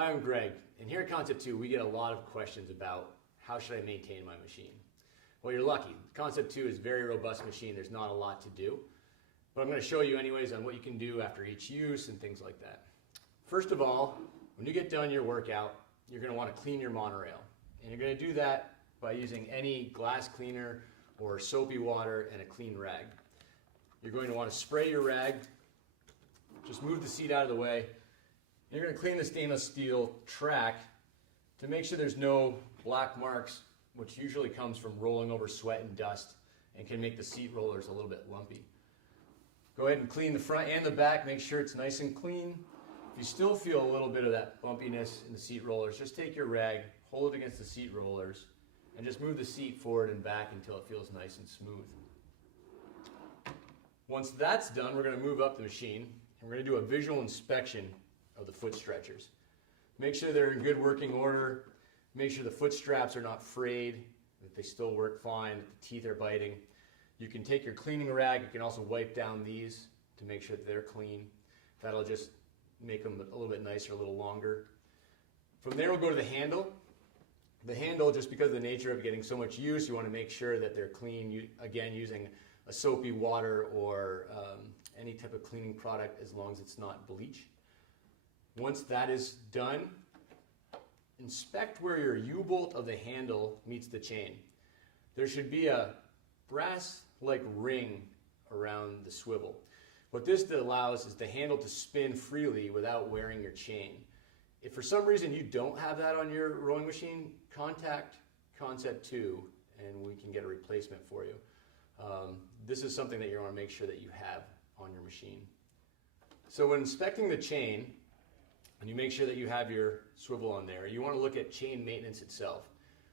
Hi, I'm Greg, and here at Concept2 we get a lot of questions about how should I maintain my machine. Well, you're lucky. Concept2 is a very robust machine. There's not a lot to do, but I'm going to show you anyways on what you can do after each use and things like that. First of all, when you get done your workout, you're going to want to clean your monorail, and you're going to do that by using any glass cleaner or soapy water and a clean rag. You're going to want to spray your rag, just move the seat out of the way. You're going to clean the stainless steel track to make sure there's no black marks, which usually comes from rolling over sweat and dust and can make the seat rollers a little bit lumpy. Go ahead and clean the front and the back, make sure it's nice and clean. If you still feel a little bit of that bumpiness in the seat rollers, just take your rag, hold it against the seat rollers, and just move the seat forward and back until it feels nice and smooth. Once that's done, we're going to move up the machine and we're going to do a visual inspection of the foot stretchers. Make sure they're in good working order. Make sure the foot straps are not frayed, that they still work fine, that the teeth are biting. You can take your cleaning rag, you can also wipe down these to make sure that they're clean. That'll just make them a little bit nicer, a little longer. From there we'll go to the handle. The handle, just because of the nature of getting so much use, you want to make sure that they're clean, again using a soapy water or any type of cleaning product as long as it's not bleach. Once that is done, inspect where your U-bolt of the handle meets the chain. There should be a brass-like ring around the swivel. What this allows is the handle to spin freely without wearing your chain. If for some reason you don't have that on your rowing machine, contact Concept2 and we can get a replacement for you. This is something that you want to make sure that you have on your machine. So when inspecting the chain, and you make sure that you have your swivel on there, you want to look at chain maintenance itself,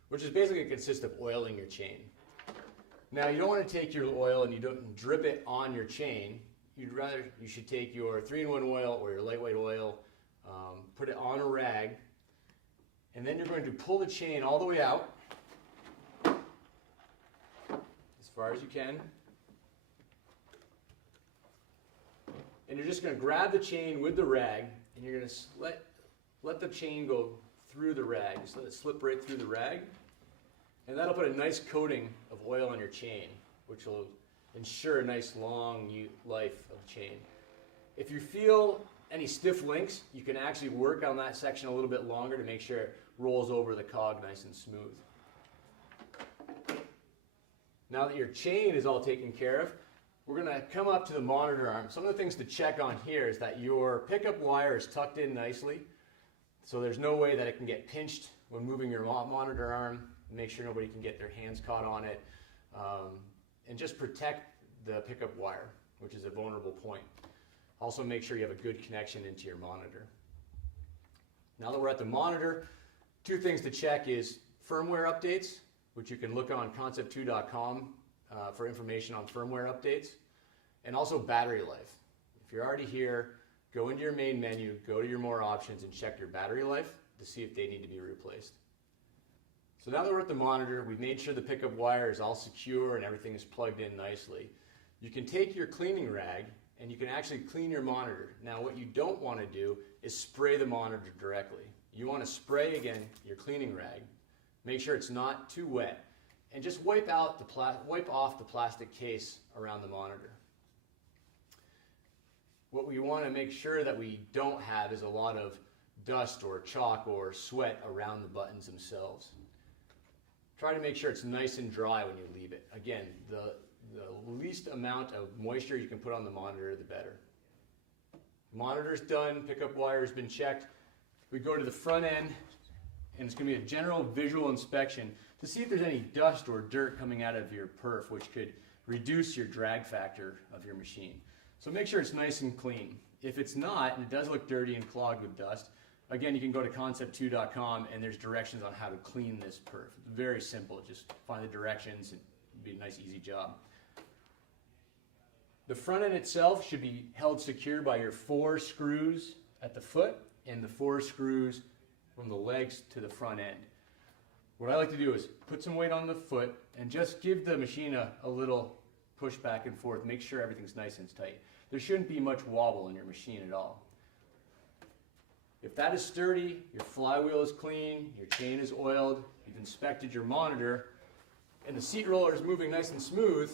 which is basically consists of oiling your chain. Now you don't want to take your oil and you don't drip it on your chain. You should take your 3-in-1 oil or your lightweight oil, put it on a rag, and then you're going to pull the chain all the way out as far as you can. And you're just going to grab the chain with the rag and you're going to let the chain go through the rag. Just let it slip right through the rag. And that'll put a nice coating of oil on your chain, which will ensure a nice long life of the chain. If you feel any stiff links, you can actually work on that section a little bit longer to make sure it rolls over the cog nice and smooth. Now that your chain is all taken care of, we're going to come up to the monitor arm. Some of the things to check on here is that your pickup wire is tucked in nicely, so there's no way that it can get pinched when moving your monitor arm. Make sure nobody can get their hands caught on it, and just protect the pickup wire, which is a vulnerable point. Also make sure you have a good connection into your monitor. Now that we're at the monitor, two things to check is firmware updates, which you can look on concept2.com for information on firmware updates, and also battery life. If you're already here, go into your main menu, go to your more options and check your battery life to see if they need to be replaced. So now that we're at the monitor, we've made sure the pickup wire is all secure and everything is plugged in nicely. You can take your cleaning rag and you can actually clean your monitor. Now what you don't want to do is spray the monitor directly. You want to spray, again, your cleaning rag. Make sure it's not too wet. And just wipe off the plastic case around the monitor. What we want to make sure that we don't have is a lot of dust or chalk or sweat around the buttons themselves. Try to make sure it's nice and dry when you leave it. Again, the least amount of moisture you can put on the monitor, the better. Monitor's done, pickup wire's been checked. We go to the front end, and it's going to be a general visual inspection to see if there's any dust or dirt coming out of your perf, which could reduce your drag factor of your machine. So make sure it's nice and clean. If it's not, and it does look dirty and clogged with dust, again, you can go to concept2.com and there's directions on how to clean this perf. It's very simple. Just find the directions and it'll be a nice, easy job. The front end itself should be held secure by your 4 screws at the foot and the 4 screws from the legs to the front end. What I like to do is put some weight on the foot and just give the machine a little push back and forth. Make sure everything's nice and tight. There shouldn't be much wobble in your machine at all. If that is sturdy, your flywheel is clean, your chain is oiled, you've inspected your monitor, and the seat roller is moving nice and smooth,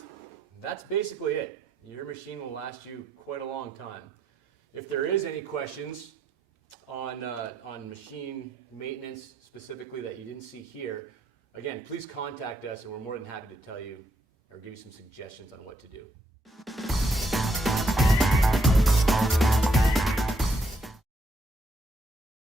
that's basically it. Your machine will last you quite a long time. If there is any questions on machine maintenance specifically that you didn't see here, again, please contact us and we're more than happy to tell you or give you some suggestions on what to do.